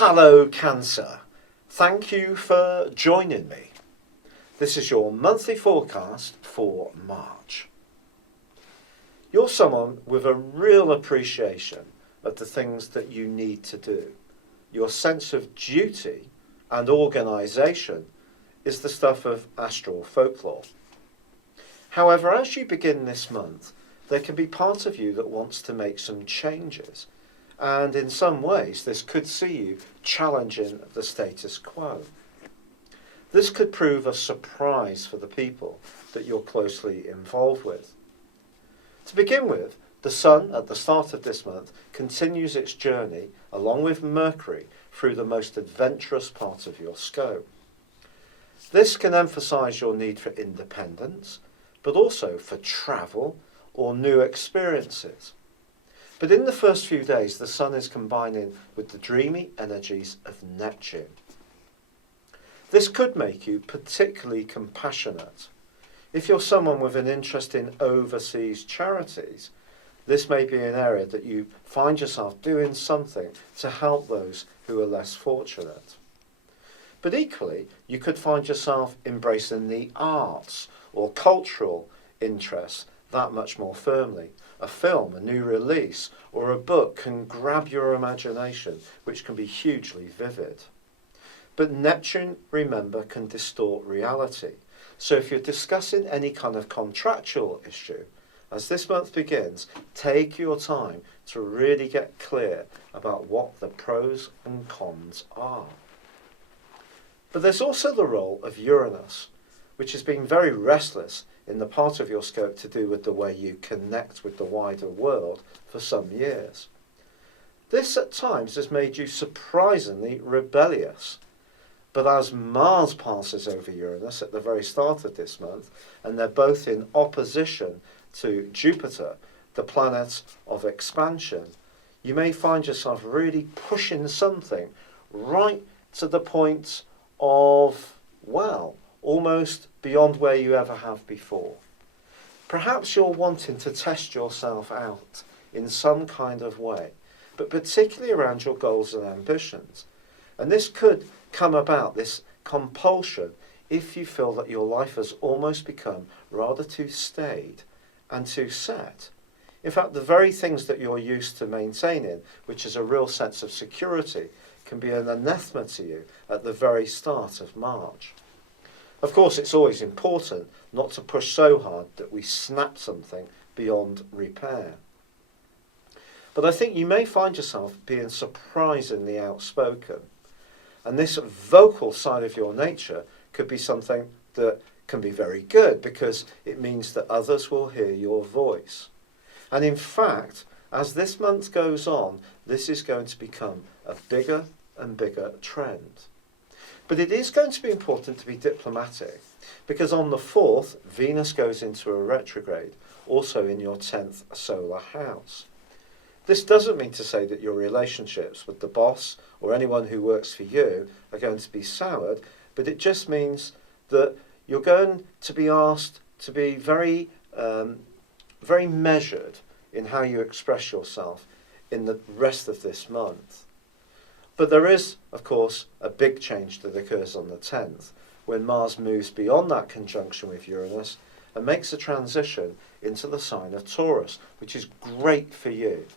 Hello Cancer, thank you for joining me. This is your monthly forecast for March. You're someone with a real appreciation of the things that you need to do. Your sense of duty and organisation is the stuff of astral folklore. However, as you begin this month, there can be part of you that wants to make some changes. And in some ways, this could see you challenging the status quo. This could prove a surprise for the people that you're closely involved with. To begin with, the Sun at the start of this month continues its journey, along with Mercury, through the most adventurous part of your scope. This can emphasise your need for independence, but also for travel or new experiences. But in the first few days, the Sun is combining with the dreamy energies of Neptune. This could make you particularly compassionate. If you're someone with an interest in overseas charities, this may be an area that you find yourself doing something to help those who are less fortunate. But equally, you could find yourself embracing the arts or cultural interests that much more firmly. A film, a new release, or a book can grab your imagination, which can be hugely vivid. But Neptune, remember, can distort reality. So if you're discussing any kind of contractual issue, as this month begins, take your time to really get clear about what the pros and cons are. But there's also the role of Uranus, which has been very restless in the part of your scope to do with the way you connect with the wider world for some years. This at times has made you surprisingly rebellious. But as Mars passes over Uranus at the very start of this month, and they're both in opposition to Jupiter, the planet of expansion, you may find yourself really pushing something right to the point of, well, almost beyond where you ever have before. Perhaps you're wanting to test yourself out in some kind of way, but particularly around your goals and ambitions. And this could come about, this compulsion, if you feel that your life has almost become rather too staid and too set. In fact, the very things that you're used to maintaining, which is a real sense of security, can be an anathema to you at the very start of March. Of course, it's always important not to push so hard that we snap something beyond repair. But I think you may find yourself being surprisingly outspoken. And this vocal side of your nature could be something that can be very good because it means that others will hear your voice. And in fact, as this month goes on, this is going to become a bigger and bigger trend. But it is going to be important to be diplomatic because on the 4th, Venus goes into a retrograde, also in your 10th solar house. This doesn't mean to say that your relationships with the boss or anyone who works for you are going to be soured, but it just means that you're going to be asked to be very measured in how you express yourself in the rest of this month. But there is, of course, a big change that occurs on the 10th, when Mars moves beyond that conjunction with Uranus and makes a transition into the sign of Taurus, which is great for you.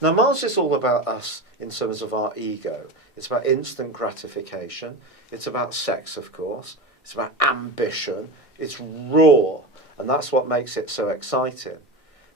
Now, Mars is all about us in terms of our ego. It's about instant gratification. It's about sex, of course. It's about ambition. It's raw, and that's what makes it so exciting.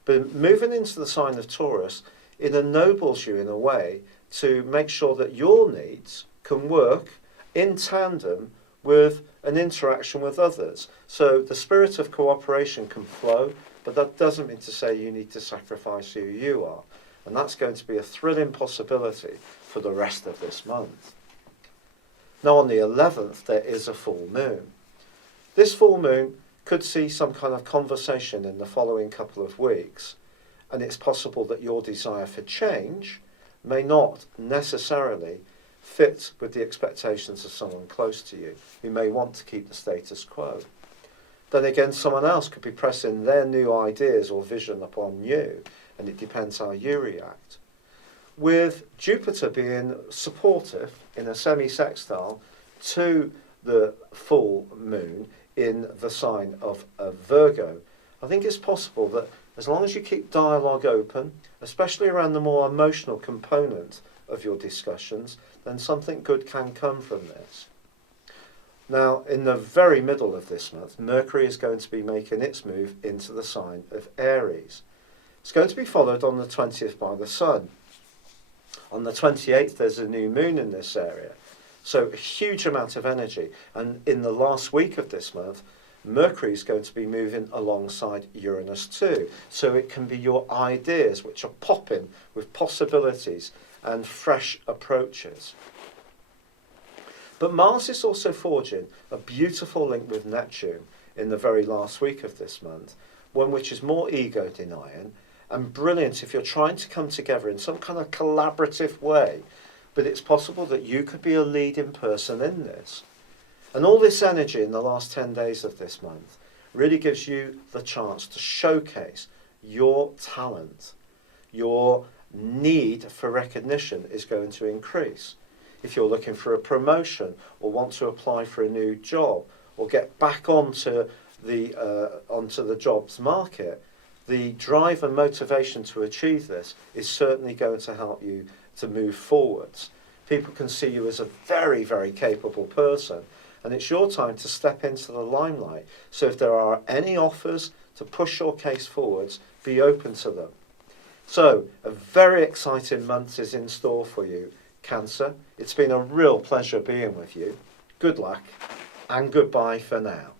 But moving into the sign of Taurus, it ennobles you in a way to make sure that your needs can work in tandem with an interaction with others. So the spirit of cooperation can flow, but that doesn't mean to say you need to sacrifice who you are. And that's going to be a thrilling possibility for the rest of this month. Now on the 11th, there is a full moon. This full moon could see some kind of conversation in the following couple of weeks, and it's possible that your desire for change may not necessarily fit with the expectations of someone close to you who may want to keep the status quo. Then again, someone else could be pressing their new ideas or vision upon you, and it depends how you react. with Jupiter being supportive in a semi-sextile to the full moon in the sign of Virgo, I think it's possible that as long as you keep dialogue open, especially around the more emotional component of your discussions, then something good can come from this. Now, in the very middle of this month, Mercury is going to be making its move into the sign of Aries. It's going to be followed on the 20th by the Sun. On the 28th, there's a new moon in this area. So a huge amount of energy. And in the last week of this month, Mercury is going to be moving alongside Uranus too. So it can be your ideas which are popping with possibilities and fresh approaches. But Mars is also forging a beautiful link with Neptune in the very last week of this month, one which is more ego denying and brilliant if you're trying to come together in some kind of collaborative way. But it's possible that you could be a leading person in this. And all this energy in the last 10 days of this month really gives you the chance to showcase your talent. Your need for recognition is going to increase. If you're looking for a promotion or want to apply for a new job or get back onto the jobs market, the drive and motivation to achieve this is certainly going to help you to move forwards. People can see you as a very, very capable person, and it's your time to step into the limelight. So if there are any offers to push your case forwards, be open to them. So a very exciting month is in store for you, Cancer. It's been a real pleasure being with you. Good luck and goodbye for now.